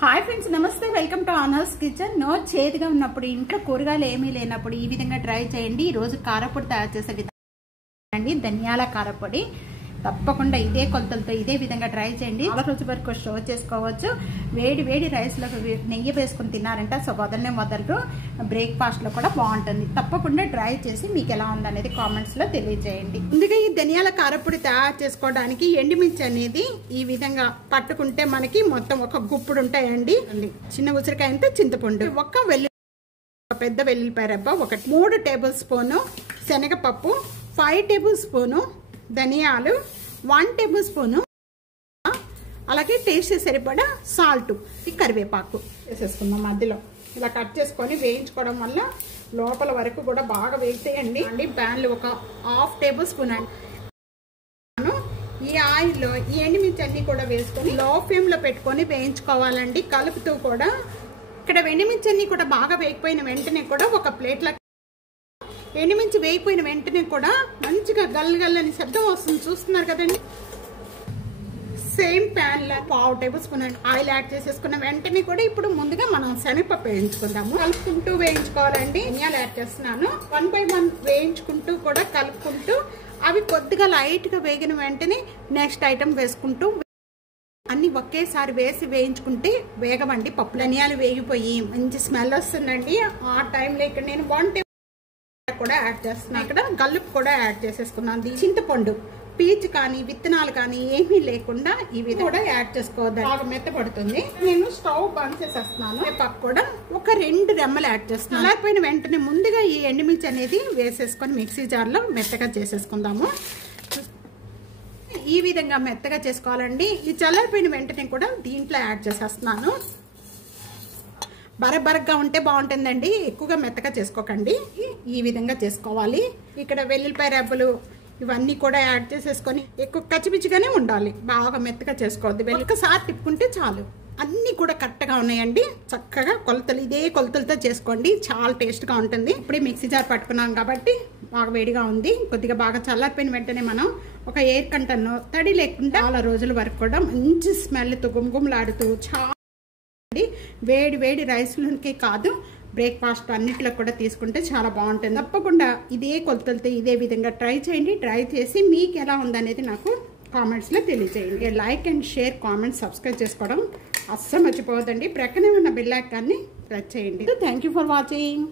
Hi friends, నమస్తే. Welcome to ఆనర్స్ kitchen. నో చేతిగా ఉన్నప్పుడు ఇంట్లో కూరగాయలు ఏమీ లేనప్పుడు ఈ విధంగా ట్రై చేయండి. ఈ రోజు కారపొడి తయారు చేసే విధానం ధనియాల కారపొడి. తప్పకుండా ఇదే కొలతలతో ఇదే విధంగా ట్రై చేయండి. చాలా రోజు వరకు స్టోర్ చేసుకోవచ్చు. వేడి వేడి రైస్ లో నెయ్యి వేసుకుని తిన్నారంటే సో వదలరు. బ్రేక్ఫాస్ట్ లో కూడా బాగుంటుంది. తప్పకుండా ట్రై చేసి మీకు ఎలా ఉందనేది కామెంట్స్ లో తెలియజేయండి. ముందుగా ఈ ధనియాల కారపొడి తయారు చేసుకోవడానికి ఎండుమిర్చి అనేది ఈ విధంగా పట్టుకుంటే మనకి మొత్తం ఒక గుప్పుడు ఉంటాయండి. చిన్న ఉసిరికాయ అంతా చింతపండు, ఒక్క పెద్ద వెల్లుల్లిపాయ రబ్బ, 3 టేబుల్ స్పూను శనగపప్పు, 5 టేబుల్ స్పూను ధనియాలు, 1 టేబుల్ స్పూను, అలాగే టేస్ట్ సరిపడా సాల్ట్, కరివేపాకు వేసేసుకుందాం. మధ్యలో ఇలా కట్ చేసుకొని వేయించుకోవడం వల్ల లోపల వరకు కూడా బాగా వేగుతాయండి. ప్యాన్లు ఒక 1/2 టేబుల్ స్పూన్ అండి. ఈ ఆయిల్లో ఈ ఎండుమిర్చి అన్ని కూడా వేసుకొని లో ఫ్లేమ్ లో పెట్టుకొని వేయించుకోవాలండి, కలుపుతూ కూడా. ఇక్కడ ఎండుమిర్చి అన్ని కూడా బాగా వేగిపోయిన వెంటనే కూడా ఒక ప్లేట్లో ఎండుమిర్చి వేగిపోయిన వెంటనే కూడా మంచిగా గల్లని శబ్దం వస్తుంది, చూస్తున్నారు కదండి. సేమ్ ప్యాన్ లో 1/2 టేబుల్ స్పూన్ ఆయిల్ యాడ్ చేసేసుకున్న వెంటనే కూడా ఇప్పుడు ముందుగా మనం శనగపప్పు వేయించుకుందాము. కలుపుకుంటూ వేయించుకోవాలండి. ధనియాలు యాడ్ చేస్తున్నాను. 1 by 1 వేయించుకుంటూ కూడా కలుపుకుంటూ అవి కొద్దిగా లైట్ గా వేగిన వెంటనే నెక్స్ట్ ఐటమ్ వేసుకుంటూ అన్ని ఒకేసారి వేసి వేయించుకుంటే వేగమండి. పప్పు ధనియాలు వేగిపోయి మంచి స్మెల్ వస్తుందండి. ఆ టైంలో ఇక్కడ నేను 1 టేబుల్ కూడా యాడ్ చేస్తున్నాను. ఇక్కడ గల్లుపు కూడా యాడ్ చేసేసుకున్నాను. చింతపండు పీచు కానీ విత్తనాలు కానీ ఏమీ లేకుండా ఇవి కూడా యాడ్ చేసుకోవద్దు, బాగా మెత్తపడుతుంది. నేను స్టవ్ బంద్ చేసేస్తున్నాను. పప్పు కూడా ఒక 2 రెమ్మలు యాడ్ చేస్తున్నాను. అలాపోయిన వెంటనే ముందుగా ఈ ఎండుమిర్చి అనేది వేసేసుకొని మిక్సీ జార్ లో మెత్తగా చేసేసుకుందాము. ఈ విధంగా మెత్తగా చేసుకోవాలండి. ఈ చల్లారిపోయిన వెంటనే కూడా దీంట్లో యాడ్ చేసేస్తున్నాను. బరబరగ్గా ఉంటే బాగుంటుందండి, ఎక్కువగా మెత్తగా చేసుకోకండి. ఈ విధంగా చేసుకోవాలి. ఇక్కడ వెల్లుల్లిపాయ రెబ్బలు ఇవన్నీ కూడా యాడ్ చేసేసుకొని ఎక్కువ కచ్చిపిచ్చిగానే ఉండాలి, బాగా మెత్తగా చేసుకోవద్దు. ఒక్కసారి తిప్పుకుంటే చాలు. అన్ని కూడా కరెక్ట్గా ఉన్నాయండి. చక్కగా కొలతలు ఇదే కొలతలతో చేసుకోండి, చాలా టేస్ట్గా ఉంటుంది. ఇప్పుడే మిక్సీ జార్ పట్టుకున్నాం కాబట్టి బాగా వేడిగా ఉంది. కొద్దిగా బాగా చల్లారిపోయిన వెంటనే మనం ఒక ఎయిర్ కంటైనర్ తడి లేకుండా చాలా రోజుల వరకు కూడా మంచి స్మెల్తో గుమగుమలాడుతూ చాలా వేడి వేడి రైస్లోకి కాదు బ్రేక్ఫాస్ట్ అన్నిట్లో కూడా తీసుకుంటే చాలా బాగుంటుంది. తప్పకుండా ఇదే కొలతలతో ఇదే విధంగా ట్రై చేయండి. ట్రై చేసి మీకు ఎలా ఉందనేది నాకు కామెంట్స్లో తెలియజేయండి. Like and share, comment, subscribe చేసుకోవడం అస్సలు మర్చిపోవద్దండి. ప్రక్కనే ఉన్న బెల్ ఐకాన్ని ప్రెస్ చేయండి. Thank you for watching.